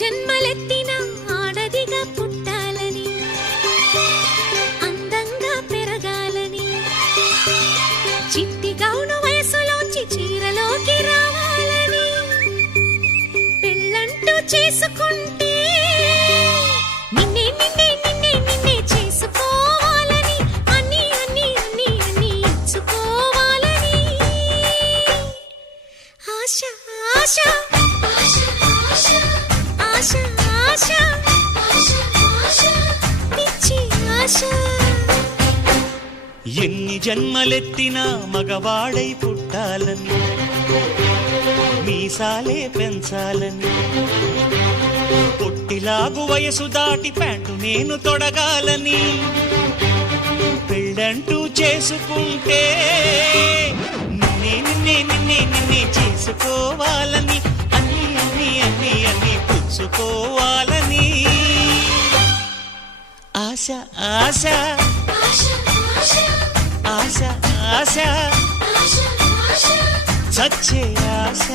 జన్మలెత్తిన ఆడదిగా పుట్టాలని, అందంగా పెరగాలని, చిట్టి గౌను వయసులోంచి చీరలోకి రావాలని, పెళ్ళంటూ చేసుకుంటే నిన్నే నిన్నే నిన్నే నిన్నే చేసుకోవాలని, అన్ని అన్ని అన్ని అన్ని ఇచ్చుకోవాలని ఆశ ఆశ ఆశ ఆశ ఆశ పిచ్చి ఆశ. ఎన్ని జన్మలెత్తినా మగవాడై పుట్టాలని, మీసాలే పెంచాలని, పొట్టిలాగు వయసు దాటి ప్యాంటు నేను తొడగాలని, పెళ్ళంటూ చేసుకుంటే నిన్నే నిన్నే నిన్నే నిన్నే చేసుకోవాలని, అన్ని అన్ని అన్ని అన్ని పుచ్చుకోవాలని ఆశ ఆశ ఆశ ఆశ చచ్చే ఆశ.